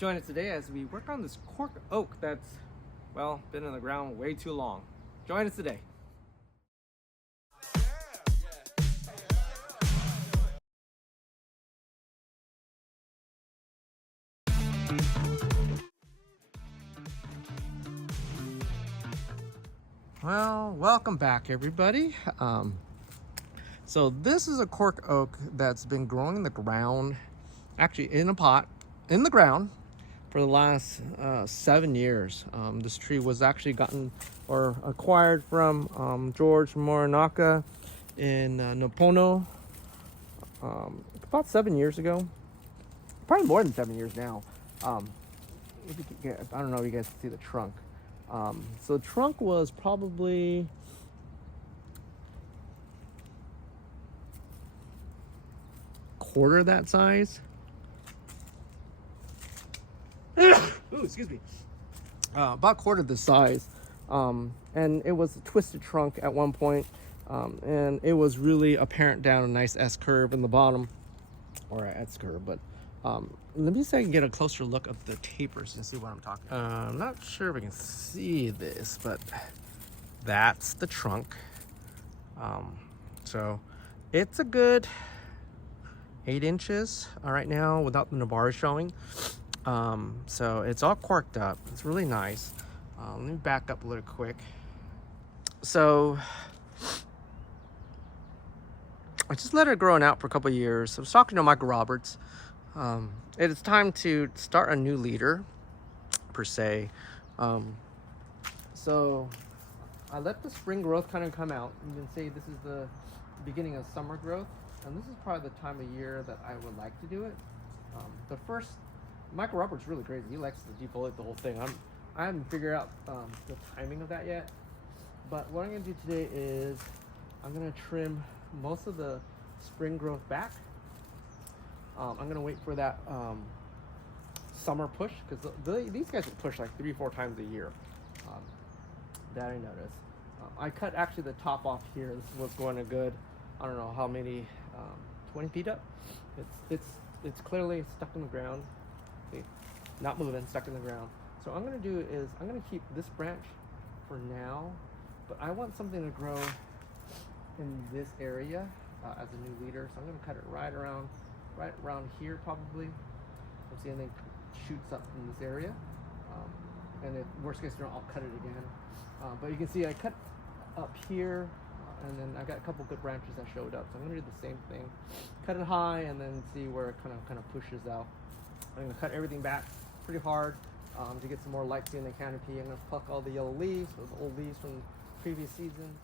Join us today as we work on this cork oak that's, well, been in the ground way too long. Join us today. Well, welcome back everybody. So this is a cork oak that's been growing in the ground, actually in a pot, in the ground for the last 7 years. This tree was actually gotten or acquired from George Morinaka in Nopono about 7 years ago. Probably more than 7 years now. If you can get, I don't know if you guys can see the trunk. So the trunk was probably quarter that size. Ooh, excuse me. About quarter the size. And it was a twisted trunk at one point. And it was really apparent down a nice S curve in the bottom, or an S curve, but let me see if I can get a closer look of the tapers and see what I'm talking about. I'm not sure if I can see this, but that's the trunk. So it's a good 8 inches right now without the Nabara showing. So it's all corked up. It's really nice. Let me back up a little quick. So I just let it grow out for a couple of years. I was talking to Michael Roberts. It is time to start a new leader, per se. So I let the spring growth kind of come out. You can see this is the beginning of summer growth, and this is probably the time of year that I would like to do it. The first, Michael Roberts is really crazy. He likes to defoliate the whole thing. I haven't figured out the timing of that yet. But what I'm going to do today is I'm going to trim most of the spring growth back. I'm going to wait for that summer push, because these guys will push like 3-4 times a year. That I noticed. I cut actually the top off here. This is what's going to good. I don't know how many, 20 feet up. It's clearly stuck in the ground. See, not moving, stuck in the ground. So what I'm going to do is I'm going to keep this branch for now, but I want something to grow in this area as a new leader. So I'm going to cut it right around here probably. Let's see, anything shoots up in this area. And if worst case scenario, I'll cut it again. But you can see I cut up here, and then I got a couple good branches that showed up. So I'm going to do the same thing. Cut it high and then see where it kind of pushes out. I'm going to cut everything back pretty hard to get some more light in the canopy. I'm going to pluck all the yellow leaves, those old leaves from the previous season.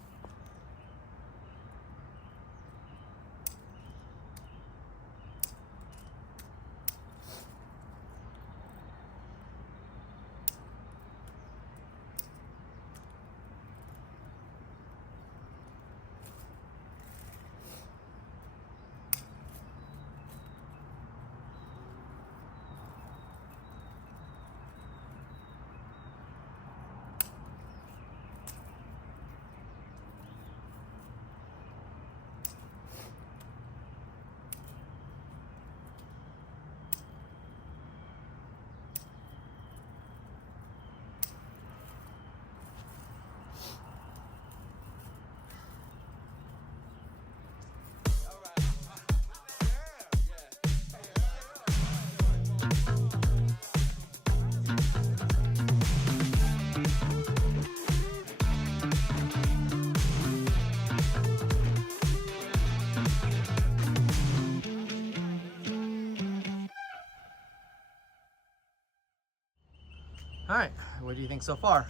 All right, what do you think so far?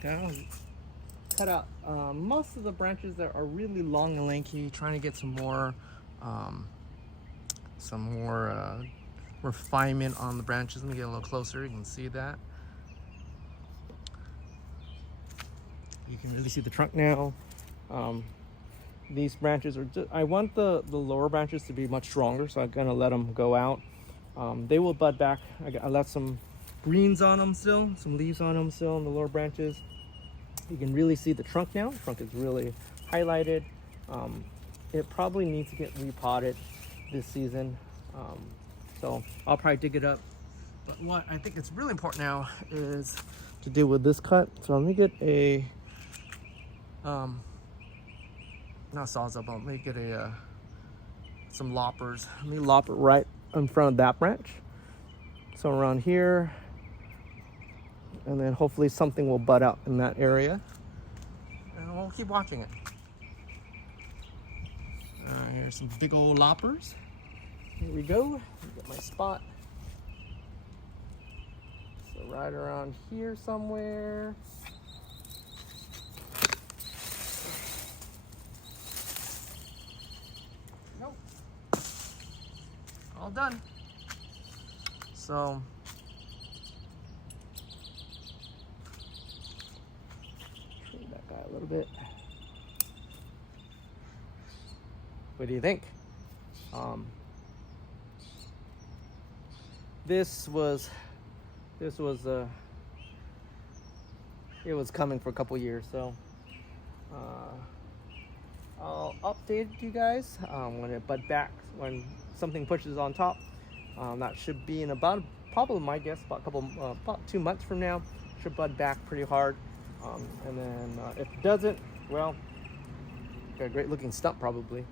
Cut out most of the branches that are really long and lanky, trying to get some more refinement on the branches. Let me get a little closer. You can see that. You can really see the trunk now. These branches are just, I want the lower branches to be much stronger, so I'm gonna let them go out. They will bud back. I left some greens on them still, some leaves on them still on the lower branches. You can really see the trunk now. The trunk is really highlighted. It probably needs to get repotted this season. So I'll probably dig it up But what I think is really important now is to deal with this cut. So let me get a not sawzall, but let me get a some loppers. Let me lop it right in front of that branch. So around here, and then hopefully something will bud out in that area. And we'll keep watching it. Here's some big old loppers. Here we go. Get my spot. So right around here somewhere. Nope. All done. So trim that guy a little bit. What do you think? This was it was coming for a couple years, so I'll update you guys when it bud back, when something pushes on top. That should be in about, probably my guess, about 2 months from now. Should bud back pretty hard, and then if it doesn't, well, got a great looking stump probably.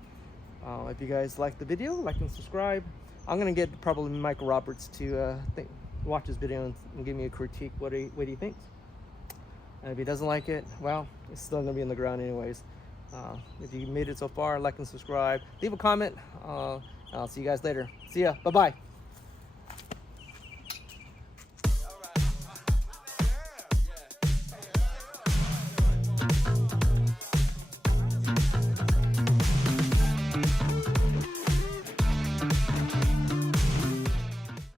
If you guys like the video, like and subscribe. I'm gonna get probably Michael Roberts to watch this video and give me a critique. What he thinks. And if he doesn't like it, well, it's still gonna be in the ground anyways. If you made it so far, like and subscribe. Leave a comment. I'll see you guys later. See ya. Bye bye.